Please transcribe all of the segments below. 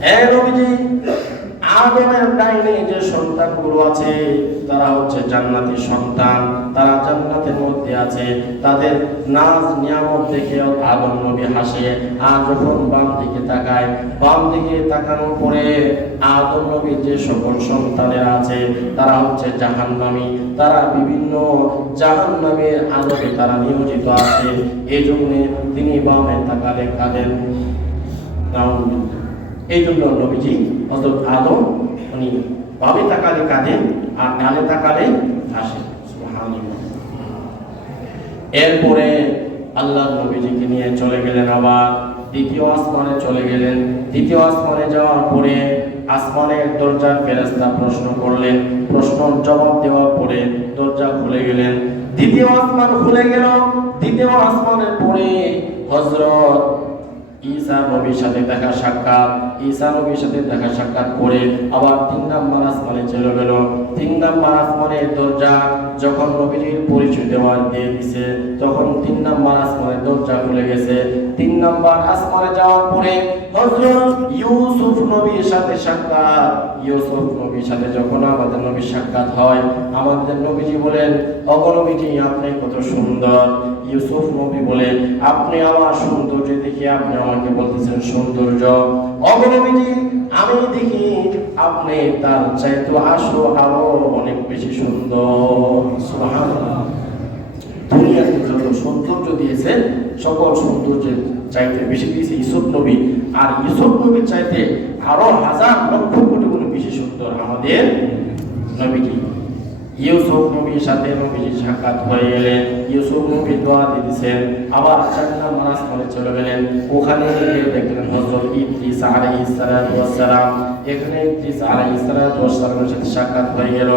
নবীজি আদমের ডাইনে যে সন্তানগুলো আছে তারা হচ্ছে জান্নাতি সন্তান, তারা জান্নাতের মধ্যে আছে। তাদের নাজ নিয়ামত দেখে আদম নবী হাসে। আর যখন বাম দিকে তাকায়, বাম দিকে তাকানোর পরে আদম নবীর যে সকল সন্তানেরা আছে তারা হচ্ছে জাহান্নামী, তারা বিভিন্ন জাহান্নামের আযাবে তারা নিয়োজিত আছে। এই জন্য তিনি বামে তাকালে কাঁদেন। এই জন্য নবীজি হযরত আদম উনি বামে তাকালে কাঁদেন আর ডানে তাকালে হাসেন। সুবহানাল্লাহ। এরপরে আল্লাহ নবীজিকে নিয়ে চলে গেলেন, আবার দ্বিতীয় আসমানে চলে গেলেন। দ্বিতীয় আসমানে যাওয়ার পরে আসমানের দরজার ফেরেশতা প্রশ্ন করলেন, প্রশ্নের জবাব দেওয়ার পরে দরজা খুলে গেলেন। দ্বিতীয় আসমান খুলে গেল। দ্বিতীয় আসমানের পরে হযরত ঈসা নবীর সাথে দেখা সাক্ষাৎ, ঈসা নবীর সাথে দেখা সাক্ষাৎ করে আবার 3 নম্বর আসমানে চলে গেল। 3 নম্বর আসমানের দরজা যখন নবীর পরিচয় দেওয়া দিয়ে দিছে তখন 3 নম্বর আসমানের দরজা খুলে গেছে। 3 নম্বর আসমানে যাওয়ার পরে হযরত ইউসুফ নবীর সাথে সাক্ষাৎ। ইউসুফ নবীর সাথে যখন আমাদের নবীর সাক্ষাৎ হয়, আমাদের নবীজি বলেন, ওগো নবীজি আপনি কত সুন্দর। ইউসুফ নবী বলেন, আপনি আমার সৌন্দর্য দেখে আপনি আমাকে বলতেছেন সৌন্দর্য। ওগো নবীজি আমি দেখি আপনি তার চাইতে আরো অনেক বেশি সুন্দর। সুবহানাল্লাহ। দুনিয়াতে যত সৌন্দর্য দিয়েছে সকল সৌন্দর্যের চাইতে বেশি দিয়েছে ইউসুফ নবী। আর ইউসুফ নবীর চাইতে আরো হাজার লক্ষ কোটি গুণ বেশি সুন্দর আমাদের নবীজি। ইউসুফ নবীর সাথে নবীজি সাক্ষাৎ হয়ে গেলেন। ইউসুফ নবী দোয়া দিতেছেন। আবার 4 নম্বর আসমানে চলে গেলেন। ওখানে গিয়ে দেখলেন হযরত ইদ্রিস আলাইহিস সালাতু ওয়াস সালাম। এখানে ইদ্রিস আলাইহিস সালাতু ওয়াস সালামের সাথে সাক্ষাৎ হয়ে গেল।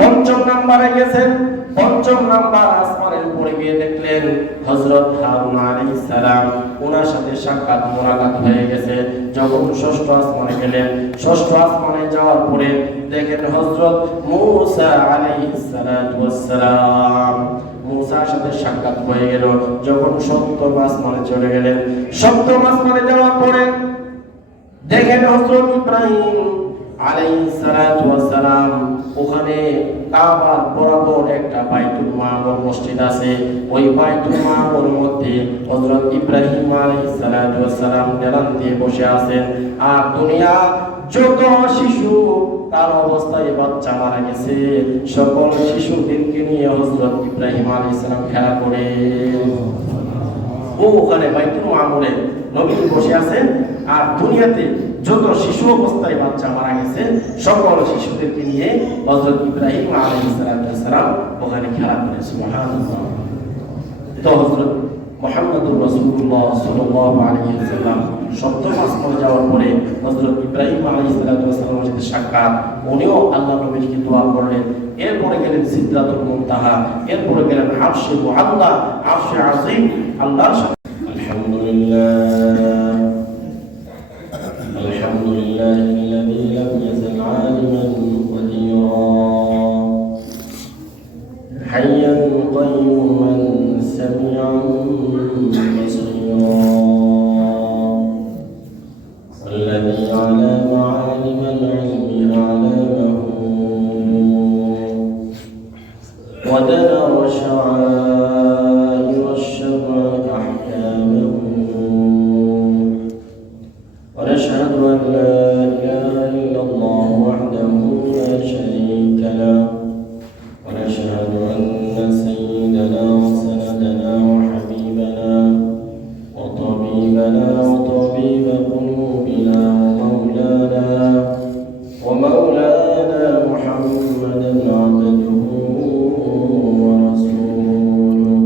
5 নম্বরে গেছেন। 5 নম্বর আসমানের উপরে গিয়ে দেখলেন হযরত হারুন আলাইহিস সালাম। ওনার সাথে সাক্ষাৎ মোলাকাত হয়ে গেছে। যখন 6ষ্ঠ আসমানে গেলেন, 6ষ্ঠ আসমানে যাওয়ার পরে দেখেন হযরত মূসা আলাইহিস সালাতু ওয়াস সালাম। মূসার সাথে সাক্ষাৎ হয়ে গেল। যখন 7ম আসমানে চলে গেলেন, 7ম আসমানে যাওয়ার পরে দেখেন হযরত ইব্রাহিম আলাইহিস সালাতু ওয়াস সালাম। ওখানে কাবার বরাবর একটা বাইতুল মামুর মসজিদ আছে। ওই বাইতুল মামুর মধ্যে হযরত ইব্রাহিম আলাইহিস সালাতু ওয়াস সালাম দেওয়ান দিয়ে বসে আছেন। আর দুনিয়া যত শিশু তার অবস্থায় বাচ্চা মারা গেছে সকল শিশুদেরকে নিয়ে হযরত ইব্রাহিম আলাইহিস সালাম খেলা করে। ওখানে বাইতুল মামুরে নবী বসে আছেন। আর দুনিয়াতে যত শিশু অবস্থায় বাচ্চা মারা গেছে সকল শিশুদেরকে নিয়ে হযরত ইব্রাহিম আলাইহিস সালাম ওখানে খেলা করে। সুবহানাল্লাহ। তো হযরত মুহাম্মদুর রাসূলুল্লাহ সাল্লাল্লাহু আলাইহি ওয়াসাল্লাম 7ম আসমানে যাওয়ার পরে হযরত ইব্রাহিম আলাইহিস সালামের সাথে সাক্ষাৎ। উনিও আল্লাহ নবীকে দোয়া করলেন। এরপরে গেলেন সিদরাতুল মুনতাহা। এরপরে গেলেন আরশে মুআল্লা, আরশে আযীম আল্লাহর সাথে। আলহামদুলিল্লাহ الذي لم يزل عالما قديرا حيا قيوما سميعا بصيرا والذي على معالم العلم أعلامه ودنا وشعائر الشرع أحكامه ونشهد أن لا إله إلا الله وحده لا شريك له ونشهد أن سيدنا وسندنا وحبيبنا وطبيبنا وطبيب قلوبنا ومولانا محمدا عبده ورسوله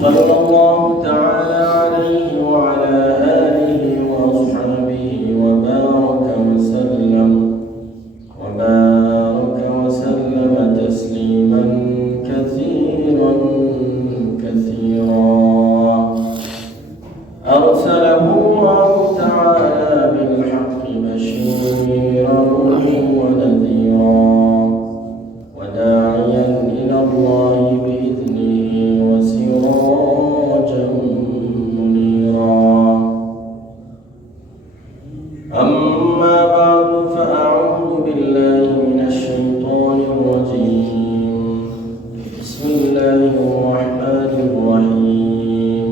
صلى الله تعالى عليه وعلى آله وأصحابه وبارك وسلم تسليما كثيرا أرسله الله تعالى بالحق بشيرا ونذيرا وداعيا إلى الله بإذنه وسراجا منيرا أما بعد فأعوذ بالله من الشيطان الرجيم بسم الله الرحمن الرحيم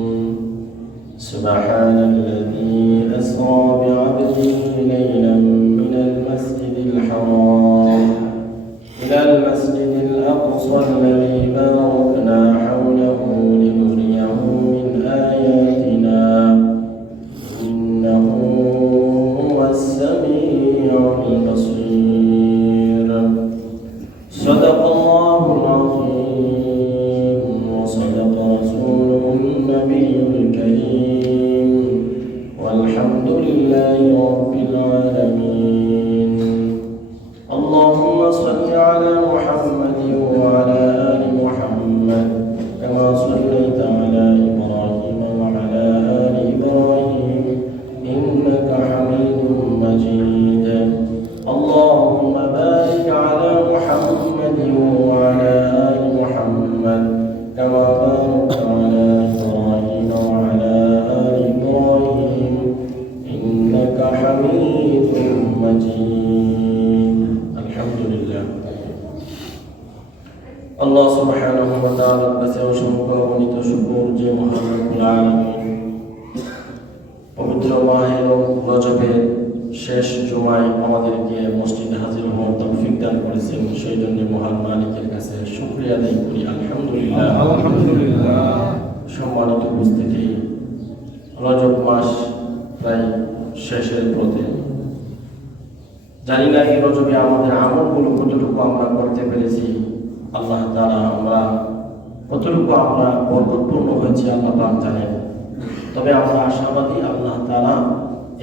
سبحان الذي أسرى بعبده ليلا من المسجد الحرام إلى المسجد الأقصى الذي باركنا حوله لنريه من آياتنا إنه هو السميع البصير صدق الله العظيم وصدق رسوله النبي الكريم والحمد لله رب العالمين اللهم صل على محمد وعلى آل محمد كما صليت على إبراهيم وعلى آل إبراهيم إنك حميد مجيد اللهم بارك على محمد وعلى آل محمد كما باركت على إبراهيم وعلى آل إبراهيم إنك حميد مجيد الحمد لله الله سبحانه وتعالى কাছে অসংখ্য অগণিত শুকর যে মহান রব্বুল আলামিন পবিত্র মাহে রজবের শেষ জুমায় আমাদেরকে মসজিদে হাজির হওয়ার তৌফিক দান করেছেন সেই জন্য মহান মালিকের কাছে শুকরিয়া আদায় করি আলহামদুলিল্লাহ আলহামদুলিল্লাহ। সম্মানিত উপস্থিতি রজব মাস প্রায় শেষের পথে জানি না এই রজবে আমাদের আমলগুলো কতটুকু আমরা করতে পেরেছি আল্লাহ তাআলা আমরা কতটুকু আমরা বরকতপূর্ণ হয়েছি আল্লাহ পাক জানেন তবে আমরা আশাবাদী আল্লাহ তাআলা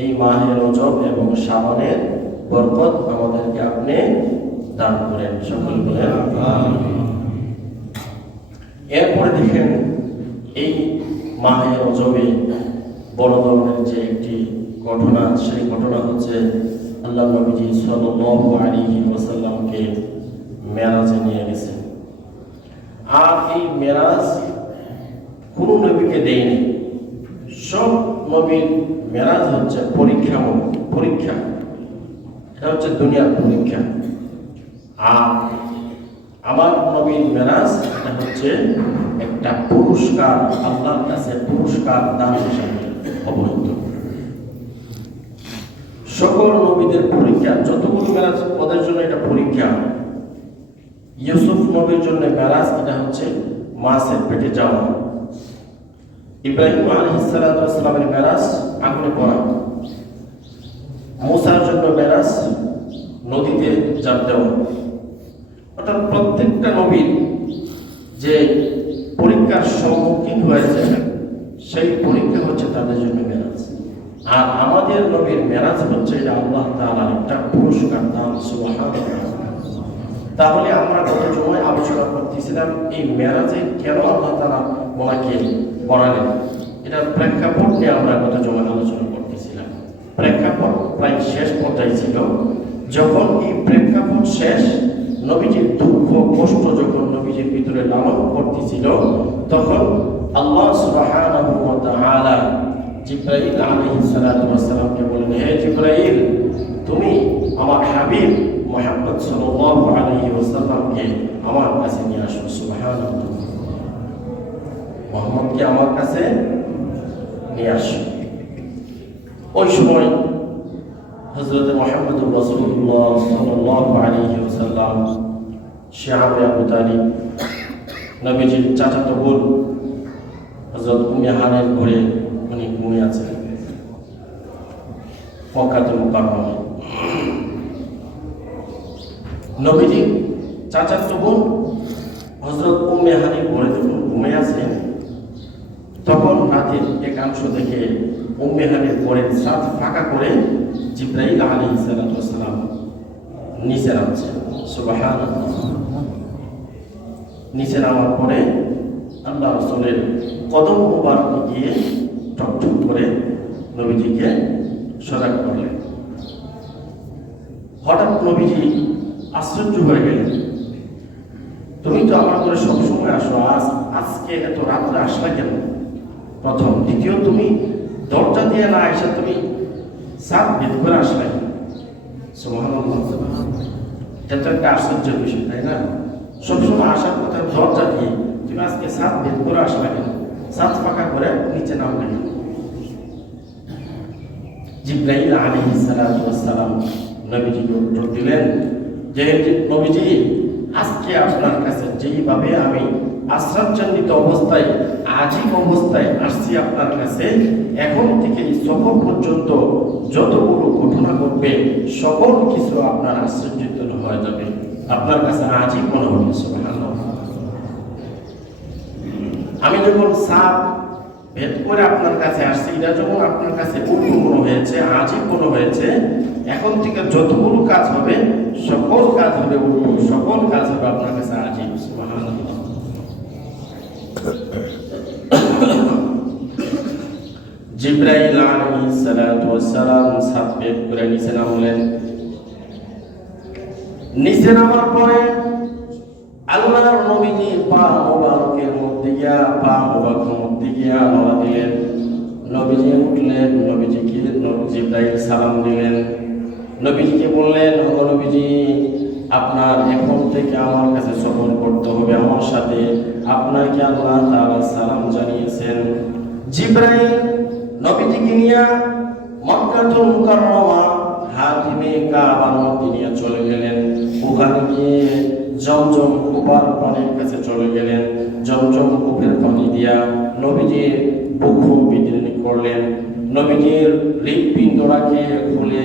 এই মাহে রজব এবং শাবানের বরকত আমাদেরকে আপনি দান করেন সকল বলেন আমিন। এরপরে দেখেন এই মাহে রজবে বড় ধরনের যে একটি ঘটনা সেই ঘটনা হচ্ছে আল্লাহ নবীজি সাল্লাল্লাহু আলাইহি ওয়াসাল্লামকে মেরাজে নিয়ে গেছেন। আর এই মেরাজ কোন নবীকে দেয়নি, সব নবীর মেরাজ হচ্ছে পরীক্ষা, এটা হচ্ছে দুনিয়ার পরীক্ষা। আর আমার নবীর মেরাজ এটা হচ্ছে একটা পুরস্কার, আল্লাহর কাছে পুরস্কার দান হিসাবে অবহিত। সকল নবীদের পরীক্ষা, যতগুলো মেরাজ ওদের জন্য এটা পরীক্ষা। ইউসুফ নবীর জন্য মেরাজ এটা হচ্ছে মাছের পেটে যাওয়া। ইব্রাহিম আলাইহিস সালামের মেরাজ আগুনে পড়া। মুসার জন্য মেরাজ নদীতে ঝাঁপ দেওয়া। অর্থাৎ প্রত্যেকটা নবীর যে পরীক্ষার সম্মুখীন হয়েছে সেই পরীক্ষা হচ্ছে তাদের জন্য মেরাজ। আর আমাদের নবীর মেরাজ হচ্ছে এটা আল্লাহ তাআলার একটা পুরস্কার দান। সুবহানাল্লাহ। তাহলে আমরা গত জুমায় আলোচনা করতেছিলাম এই মেরাজে কেন আল্লাহ তাআলা ওনাকে পড়ালেন, এটার প্রেক্ষাপট নিয়ে আমরা গত জুমায় আলোচনা করতেছিলাম। প্রেক্ষাপট প্রায় শেষ পর্যায়ে ছিল। যখন এই প্রেক্ষাপট শেষ, নবীজির দুঃখ কষ্ট যখন নবীজির ভিতরে লালন করতেছিল, তখন আল্লাহ সুবহানাহু ওয়া তাআলা জিবরাইল আলাইহিস সালাতু ওয়াস সালামকে বললেন, হে জিবরাইল, তুমি আমার হাবিব মুহাম্মদ সাল্লাল্লাহু আলাইহি ওয়াসাল্লামকে আমার কাছে নিয়ে আসো। সুবহানাল্লাহ। মুহাম্মদকে আমার কাছে নিয়ে আসো। ওই সময় হযরত মুহাম্মদুর রাসূলুল্লাহ সাল্লাল্লাহু আলাইহি ওয়াসাল্লাম সাহাবে আবু তালিব নবীজির চাচাতো বোন হযরত উম্মে হানির ঘরে উনি ঘুমিয়ে আছেন মক্কাতুল মুকাররমায়। নবীজির চাচাতো বোন হযরত উম্মে হানির ঘরে যখন ঘুমিয়ে আছেন, তখন রাতের একাংশ থেকে উম্মে হানির ঘরের ছাদ ফাঁকা করে জিবরাইল আলাইহিস সালাতু ওয়াস সালাম নিচে নামছেন। সুবহানাল্লাহ। নিচে নামার পরে আল্লাহ রাসূলের কদম মুবারকে গিয়ে টকটক করে নবীজিকে সজাগ করলেন। হঠাৎ নবীজি আশ্চর্য হয়ে গেলেন, তুমি তো আমার ঘরে সবসময় আসো, আজকে এত রাত্রে আসলা কেন? প্রথম। দ্বিতীয়, তুমি দরজা দিয়ে না এসে তুমি সাত ভেদ করে আসলেন। সুবহানাল্লাহ, এটা তো একটা আশ্চর্যের বিষয়, তাই না? সবসময় আসার কথা দরজা দিয়ে, তুমি আজকে সাত ভেদ করে আসলে কেন? সাত ফাঁকা করে নিচে নামলে কেন? জিবরাইল আলাইহিস সালাতু ওয়াস সালাম নবীজিকে উত্তর দিলেন যে, নবীজি, আজকে আপনার কাছে যেইভাবে আমি আশ্চর্যান্বিত অবস্থায়, আজীব অবস্থায় আসছি আপনার কাছে, এখন থেকে সফর পর্যন্ত যতগুলো ঘটনা ঘটবে সকল কিছু আপনার আশ্চর্যিত হয়ে যাবে, আপনার কাছে আজীব মনে হবে। সুবহানাল্লাহ। আমি যখন সাত ভেদ করে আপনার কাছে আসছি, এটা যখন আপনার কাছে উল্টো মনে হয়েছে, আজীব মনে হয়েছে, এখন থেকে যতগুলো কাজ হবে সকল কাজ হবে উল্টো, সকল কাজ হবে আপনার কাছে আজীব। সুবহানাল্লাহ। জিবরাইল আলাইহিস সালাতু ওয়াস সালাম সাত ভেদ করে নিচে নামলেন। নিচে নামার পরে আল্লাহর নবীজি পা মোবারকের মধ্যে গিয়া নড়া দিলেন। নবীজি উঠলেন, নবীজিকে জিবরাইল সালাম দিলেন। নবীজিকে বললেন, ও নবীজি, আপনার এখন থেকে আমার কাছে সফর করতে হবে আমার সাথে, আপনাকে আল্লাহ তাআলা সালাম জানিয়েছেন। জিবরাইল নবীজিকে নিয়ে মক্কাতুল মুকাররমা হাতিমে কাবার মধ্যে নিয়ে চলে গেলেন। ওখানে গিয়ে জমজম কূপের পানির কাছে চলে গেলেন। জমজম কূপের পানি দিয়া নবীজির বুকু বিদীর্ণ করলেন। নবীজির হৃৎপিণ্ডটাকে খুলে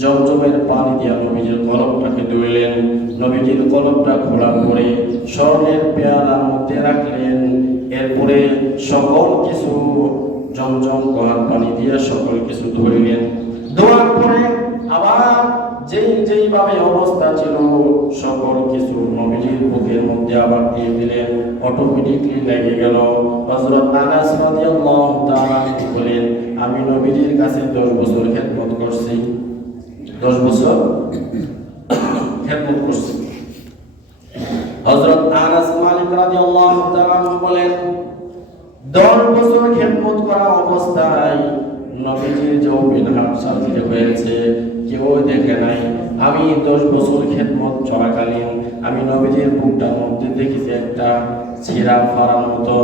জমজমের পানি দিয়া নবীজির কলবটাকে ধুইলেন। নবীজির কলবটা খোলার পরে স্বর্ণের পেয়ালার মধ্যে রাখলেন। এরপরে সকল কিছু জমজম কূপের পানি দিয়ে সকল কিছু ধুইলেন। ধোয়ার পরে আবার যেইভাবে অবস্থা ছিল সকল কিছু নবীজির বুকের মধ্যে আবার দিয়ে দিলেন। অটোমেটিকলি লেগে গেল। হযরত আনাস রাদিয়াল্লাহু তাআলা বলেন, আমি নবীজির কাছে 10 বছর খেদমত করছি। 10 বছর খেদমত করছি। হযরত আনাস মালিক রাদিয়াল্লাহু তাআলা বলেন, 10 বছর খেদমত করা অবস্থায় নবীজির যৌবন হাফসাতে হয়েছে কেউ দেখে নাই। আমি 10 বছর খেদমত চলাকালীন আমি নবীজির বুকটার মধ্যে দেখেছি একটা ছিঁড়া ফাড়ার মতো।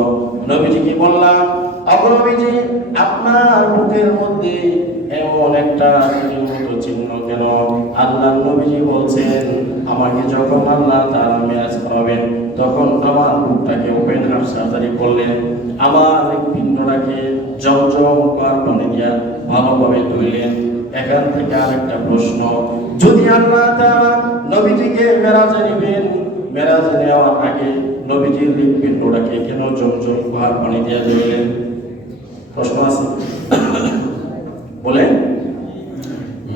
নবীজিকে বললাম, নবীজি, আপনার বুকের মধ্যে এমন একটা মতো চিহ্ন কেন? আল্লাহ নবীজি বলছেন, আমাকে যখন আল্লাহ তাআলা মেরাজ করাবেন তখন আমার বুকটাকে ওপেন হার্ট সার্জারি করলেন। আমার পিণ্ডটাকে জমজম পানি দিয়া ভালোভাবে ধুইলেন। এখান থেকে আরেকটা প্রশ্ন, যদি আল্লাহ তাআলা নবীজিকে মেরাজে নেবেন, মেরাজে নেওয়ার আগে নবীজির হৃৎপিণ্ডটাকে কেন জমজম পানি দিয়া ধুইলেন? প্রশ্ন আছে। বলেন,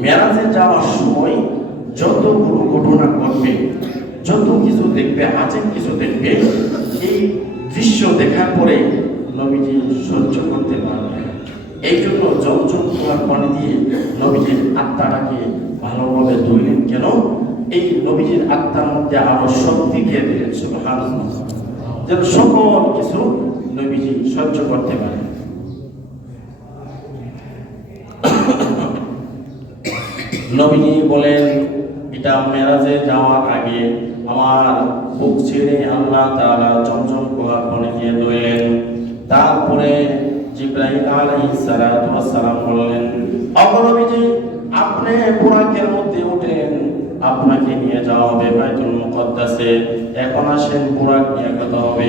মেরাজে যাওয়ার সময় যতগুলো ঘটনা ঘটবে, যত কিছু দেখবে, আজীব কিছু দেখবে, এই দৃশ্য দেখার পরে নবীজি সহ্য করতে পারবে। এই জন্য জমজম পানি দিয়ে নবীজির আত্মাটাকে ভালোভাবে ধুইলেন। কেন? এই নবীজির আত্মার মধ্যে আরো শক্তি দিয়ে দিলেন। সুবহানাল্লাহ, যেন সকল কিছু নবীজি সহ্য করতে পারে। নবীজি বলেন, এটা মেরাজে যাওয়ার আগে আমার বুক ছেড়ে আল্লাহ তাআলা জমজম পানি দিয়ে ধুইলেন। তারপরে জিবরাইল আলাইহিস সালাতু ওয়াস সালাম বললেন, নবীজি, আপনি বুরাকের মধ্যে উঠেন, আপনাকে নিয়ে যাওয়া হবে বাইতুল মুকাদ্দাসে। এখন আসেন বুরাক নিয়ে কথা হবে।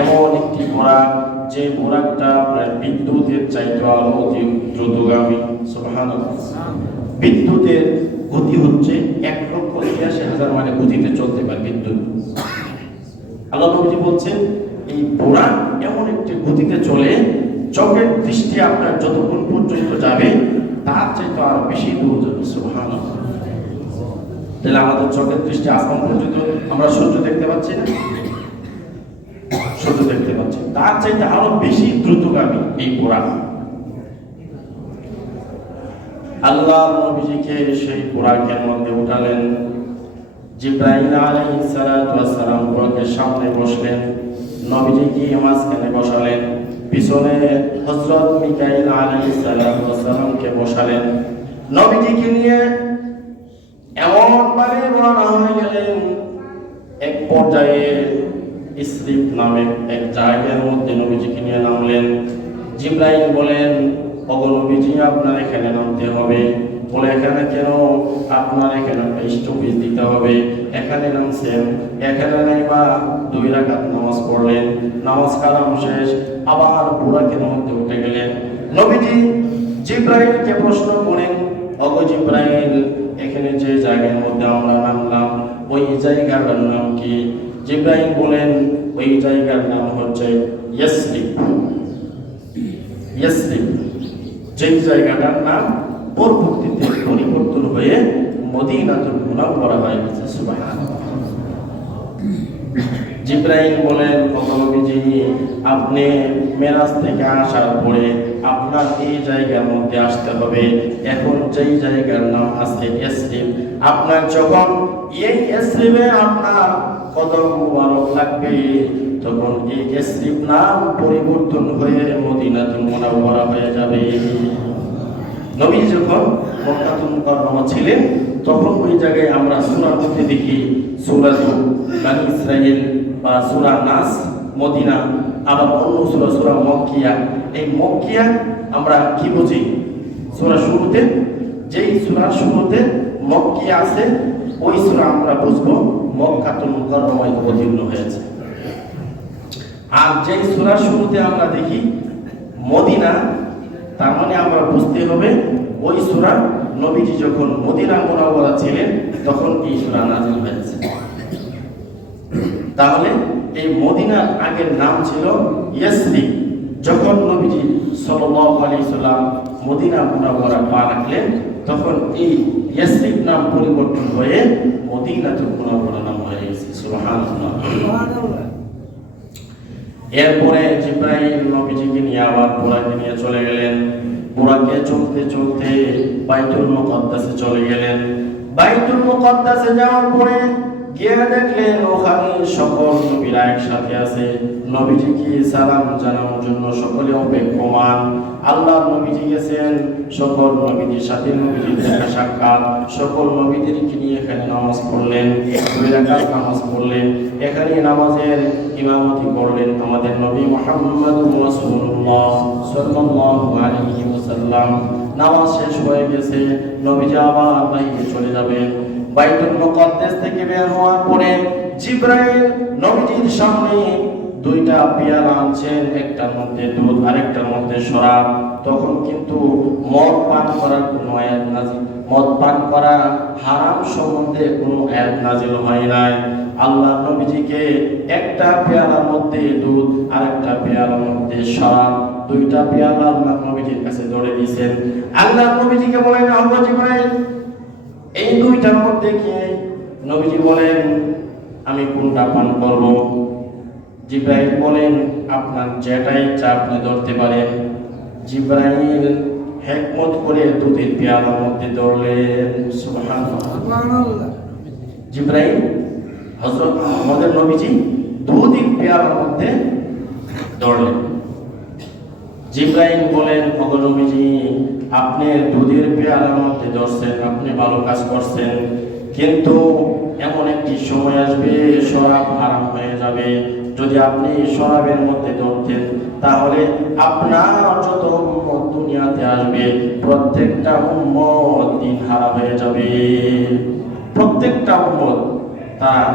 এমন একটি বুরাক, যে বুরাকটা আপনার বিদ্যুতের চাইতে আরো অতি দ্রুতগামী। সুবহানাল্লাহ, বিদ্যুতের গতি হচ্ছে 1,83,000 মাইল গতিতে চলতে পারে বিদ্যুৎ। আল্লাহ নবী বলছেন, এই বুরাক এমন একটি গতিতে চলে, চোখের দৃষ্টি আপনার যতক্ষণ পর্যন্ত যাবে তার চাইতে আরো বেশি দূর যাবে। সুবহানাল্লাহ, তাহলে আমাদের চোখের দৃষ্টি আসমান পর্যন্ত, আমরা সূর্য দেখতে পাচ্ছি না? সূর্য দেখতে পাচ্ছি, তার চাইতে আরো বেশি দ্রুতগামী এই বুরাক। আল্লাহ নবীজিকে সেই বুরাকের মধ্যে উঠালেন। জিবরাইল আলাইহিস সালাতু ওয়াস সালাম বুরাকের সামনে বসলেন, নবীজিকে মাঝখানে বসালেন। পিছনে হযরত মিকাইল আলাইহিস সালাতু ওয়াস সালামকে বসালেন। নবীজিকে নিয়ে এমন ভাবে রওনা হয়ে গেলেন, এক পর্যায়ে ইসরিফ নামে এক জায়গার মধ্যে নবীজিকে নিয়ে নামলেন। জিবরাইল বলেন, ওগো নবীজি, আপনার এখানে নামতে হবে। বলে, এখানে কেন? আপনার এখানে একটা স্টপেজ দিতে হবে। এখানে নামছেন, এখানে নাইবা 2 রাকাত নামাজ পড়লেন, নামাজ কালাম শেষ, আবার বুরাকের মধ্যে উঠে গেলেন। নবীজি জিবরাইলকে প্রশ্ন করেন, ওগো জিবরাইল, এখানে যে জায়গার মধ্যে আমরা নামলাম ওই জায়গাটার নাম কি? জিবরাইল বলেন, ওই জায়গার নাম হচ্ছে ইয়াসরিব। ইয়াসরিব, যেই জায়গাটার নাম পরবর্তীতে পরিবর্তন হয়ে মদিনাতুল মুনাওয়ারা হয়ে গেছে। সুবহানাল্লাহ। জিবরাইল বলেন, ওগো নবীজি, আপনি মেরাজ থেকে আসার পরে আপনার এই জায়গার মধ্যে আসতে হবে। এখন যেই জায়গার নাম আছে ইয়াসরিব, আপনার যখন এই ইয়াসরিবে আপনার কদম মুবারক লাগবে, তখন এই ইয়াসরিব নাম পরিবর্তন হয়ে মদিনাতুল মুনাওয়ারা হয়ে যাবে। নবী যখন মক্কাতুল মুকাররমা ছিলেন, তখন ওই জায়গায় আমরা সূরার মধ্যে দেখি সূরা বানী ইসরাঈল বা সূরা নাস মদিনা, আবার অন্য সূরা মক্কিয়া। এই মক্কিয়া আমরা কি বুঝি? সূরা শুরুতে, যেই সূরার শুরুতে মক্কিয়া আছে ওই সূরা আমরা বুঝবো মক্কাতুল মুকাররমায় অবতীর্ণ হয়েছে। আর যেই সূরার শুরুতে আমরা দেখি মদিনা, তার মানে আমরা বুঝতে হবে ওই সূরা নবীজি যখন মদিনা মুনাওয়ারা ছিলেন তখন এই সূরা নাযিল হয়েছে। তাহলে এই মদিনার আগের নাম ছিল ইয়াসরিব। যখন নবীজি সাল্লাল্লাহু আলাইহি সাল্লাম মদিনা মুনাওয়ারা পা রাখলেন, তখন এই ইয়াসরিব নাম পরিবর্তন হয়ে মদিনাতুল মুনাওয়ারা নাম হয়ে গেছে। সুবহানাল্লাহ। এরপরে জিবরাইল নবীজিকে নিয়ে আবার বুরাকে নিয়ে চলে গেলেন। বুরাকে চলতে চলতে বাইতুল মুকাদ্দাসে চলে গেলেন। বাইতুল মুকাদ্দাসে যাওয়ার পরে গিয়ে দেখলেন ওখানে সকল নবীরা একসাথে আছে। নবীজিকে সালাম জানানোর জন্য সকলে অপেক্ষমান। আল্লাহর নবীজি গেছেন, সকল নবীদের সাথে নবীজির দেখা সাক্ষাৎ, সকল নবীদেরকে নিয়ে এখানে নামাজ পড়লেন, 2 রাকাত নামাজ পড়লেন। এখানে নামাজের ইমামতি করলেন আমাদের নবী মুহাম্মদুর রাসূলুল্লাহ সাল্লাল্লাহু আলাইহি ওয়াসাল্লাম। নামাজ শেষ হয়ে গেছে, নবীজি আবার বাইরে চলে যাবেন। বাইতুল মুকাদ্দাস থেকে বের হওয়ার পরে জিবরাইল নবীজির সামনে 2টা পেয়ালা আনছেন, একটার মধ্যে দুধ আরেকটার মধ্যে শরাব। তখন কিন্তু মদ পান করার কোনো আয়াত নাযিল, মদ পান করা হারাম সম্বন্ধে কোনো আয়াত নাযিল হয় নাই। আল্লাহ নবীজিকে একটা পেয়ালার মধ্যে দুধ আরেকটা পেয়ালার মধ্যে শরাব, 2টা পেয়ালা আল্লাহ নবীজির কাছে ধরে দিয়েছেন। আল্লাহ নবীজিকে বলেন, আল্লাহ জিবরাইল, এই 2টার মধ্যে কি? নবীজি বলেন, আমি কোনটা পান করব? জিবরাইল বলেন, আপনার যেটা ইচ্ছা আপনি ধরতে পারেন। জিবরাইল হিকমত করে দুধের পেয়ালার মধ্যে ধরলেন। সুবহানাল্লাহ। জিবরাইল হযরত আমাদের নবীজি দুধের পেয়ালার মধ্যে ধরলেন। জিবরাইল বলেন, ওগো নবীজি, আপনি দুধের পেয়ালার মধ্যে ধরছেন, আপনি ভালো কাজ করছেন, কিন্তু এমন একটি সময় আসবে শরাব হারাম হয়ে যাবে। যদি আপনি শরাবের মধ্যে ধরতেন, তাহলে আপনার যত উম্মত দুনিয়াতে আসবে প্রত্যেকটা উম্মত দিন হারা হয়ে যাবে। প্রত্যেকটা উম্মত তার